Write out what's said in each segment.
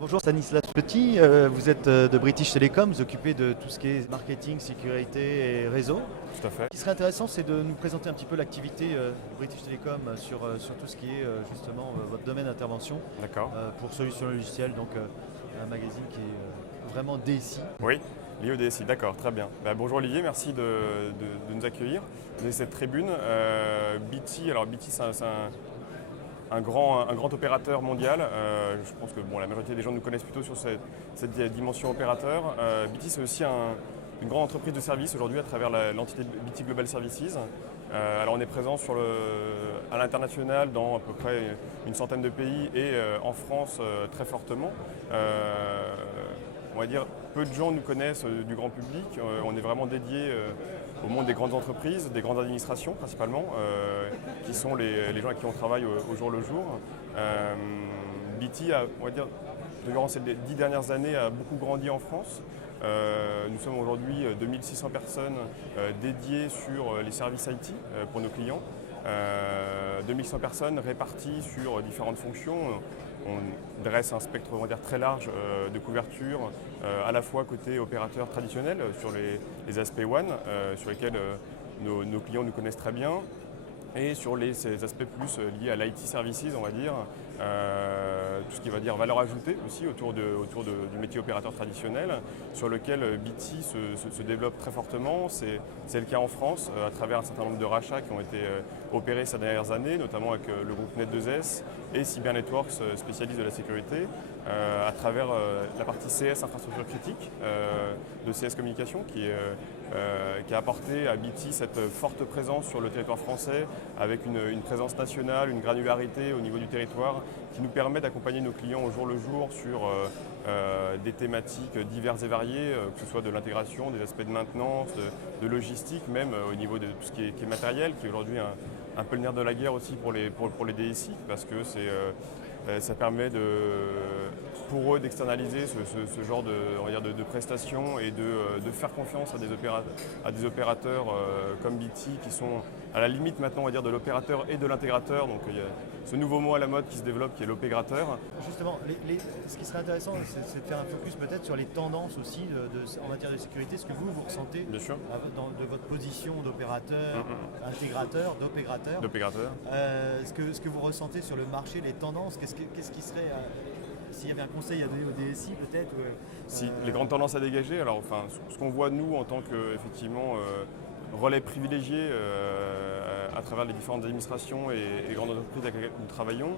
Bonjour Stanislas Petit, vous êtes de British Telecom, vous occupez de tout ce qui est marketing, sécurité et réseau. Tout à fait. Ce qui serait intéressant, c'est de nous présenter un petit peu l'activité de British Telecom sur tout ce qui est justement votre domaine d'intervention D'accord. pour Solutions Logicielles, donc un magazine qui est vraiment DSI. Oui, lié au DSI, d'accord, très bien. Bonjour Olivier, merci de nous accueillir, de cette tribune. BT, alors BT c'est un grand opérateur mondial. Je pense que la majorité des gens nous connaissent plutôt sur cette dimension opérateur. BT c'est aussi une grande entreprise de services aujourd'hui à travers l'entité BT Global Services. Alors on est présent à l'international dans à peu près une centaine de pays et en France très fortement. On va dire peu de gens nous connaissent du grand public. On est vraiment dédié au monde des grandes entreprises, des grandes administrations principalement, qui sont les gens avec qui on travaille au jour le jour. BT on va dire, durant ces 10 dernières années, a beaucoup grandi en France. Nous sommes aujourd'hui 2600 personnes dédiées sur les services IT pour nos clients. 2100 personnes réparties sur différentes fonctions. On dresse un spectre, on va dire, très large de couverture, à la fois côté opérateur traditionnel sur les aspects One, sur lesquels nos clients nous connaissent très bien, et sur ces aspects plus liés à l'IT services, on va dire, tout ce qui va dire valeur ajoutée aussi autour du métier opérateur traditionnel, sur lequel BT se développe très fortement. C'est le cas en France, à travers un certain nombre de rachats qui ont été opérés ces dernières années, notamment avec le groupe Net2S et Cyber Networks, spécialiste de la sécurité, à travers la partie CS, infrastructure critique, de CS Communication, qui a apporté à BT cette forte présence sur le territoire français, avec une présence nationale, une granularité au niveau du territoire, qui nous permet d'accompagner nos clients au jour le jour sur des thématiques diverses et variées, que ce soit de l'intégration, des aspects de maintenance, de logistique, même au niveau de tout ce qui est matériel, qui est aujourd'hui un peu le nerf de la guerre aussi pour les DSI, parce que ça permet pour eux d'externaliser ce genre on va dire de prestations et de faire confiance à des opérateurs comme BT, qui sont à la limite maintenant, on va dire, de l'opérateur et de l'intégrateur. Donc il y a ce nouveau mot à la mode qui se développe, qui est l'opérateur. Justement, ce qui serait intéressant, c'est de faire un focus peut-être sur les tendances aussi en matière de sécurité, ce que vous ressentez Bien sûr. de votre position d'opérateur, intégrateur, d'opérateur. Ce que vous ressentez sur le marché, les tendances, qu'est-ce qui serait, s'il y avait un conseil à donner au DSI peut-être Les grandes tendances à dégager, alors enfin, ce qu'on voit nous en tant que effectivement relais privilégié à travers les différentes administrations et grandes entreprises avec lesquelles nous travaillons,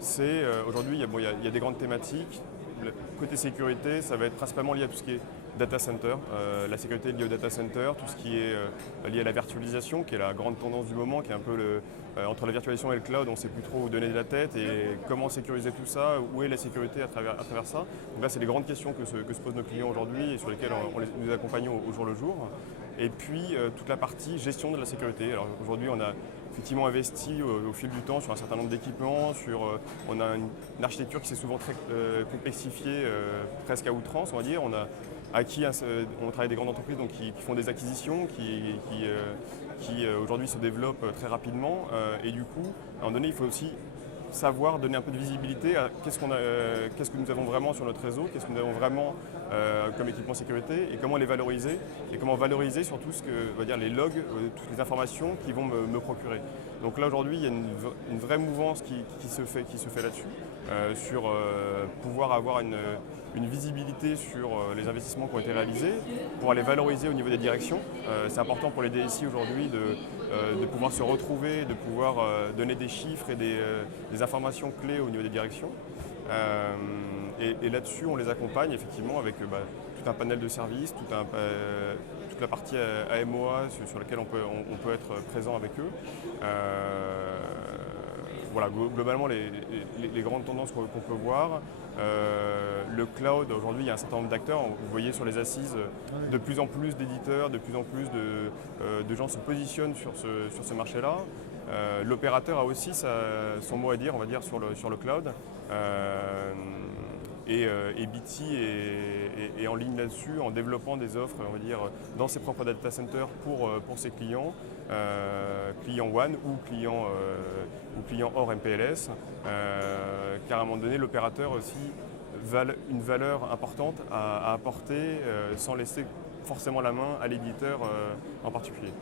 c'est aujourd'hui il y a des grandes thématiques. Le côté sécurité, ça va être principalement lié à tout ce qui est data center, la sécurité liée au data center, tout ce qui est lié à la virtualisation, qui est la grande tendance du moment, qui est un peu entre la virtualisation et le cloud, on ne sait plus trop où donner de la tête et comment sécuriser tout ça, où est la sécurité à travers ça. Donc là, c'est les grandes questions que se posent nos clients aujourd'hui et sur lesquelles nous les accompagnons au jour le jour. Et puis toute la partie gestion de la sécurité. Alors aujourd'hui, on a effectivement investi au fil du temps sur un certain nombre d'équipements, on a une architecture qui s'est souvent très complexifiée, presque à outrance, on va dire. On travaille avec des grandes entreprises donc, qui font des acquisitions, qui aujourd'hui se développent très rapidement. Et du coup, à un moment donné, il faut aussi savoir donner un peu de visibilité à qu'est-ce que nous avons vraiment sur notre réseau, qu'est-ce que nous avons vraiment comme équipement sécurité et comment les valoriser et comment valoriser surtout ce que va dire les logs, toutes les informations qui vont me procurer. Donc là aujourd'hui il y a une vraie mouvance qui se fait là-dessus, sur pouvoir avoir une visibilité sur les investissements qui ont été réalisés, pour les valoriser au niveau des directions. C'est important pour les DSI aujourd'hui de pouvoir se retrouver, de pouvoir donner des chiffres et des informations clés au niveau des directions. Et là-dessus, on les accompagne effectivement avec tout un panel de services, toute la partie AMOA sur laquelle on peut être présent avec eux. Voilà, globalement, les grandes tendances qu'on peut voir. Le cloud, aujourd'hui, il y a un certain nombre d'acteurs. Vous voyez sur les assises, de plus en plus d'éditeurs, de plus en plus de gens se positionnent sur ce marché-là. L'opérateur a aussi son mot à dire, on va dire, sur le cloud. Et BT est en ligne là-dessus, en développant des offres, on va dire, dans ses propres data centers pour ses clients, clients One ou clients hors MPLS, car à un moment donné, l'opérateur aussi une valeur importante à apporter sans laisser forcément la main à l'éditeur en particulier.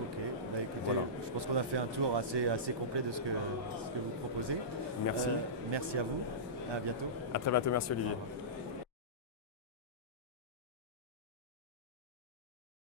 Ok, bah écoutez, je pense qu'on a fait un tour assez complet de ce que vous proposez. Merci. Merci à vous, à bientôt. À très bientôt, merci Olivier.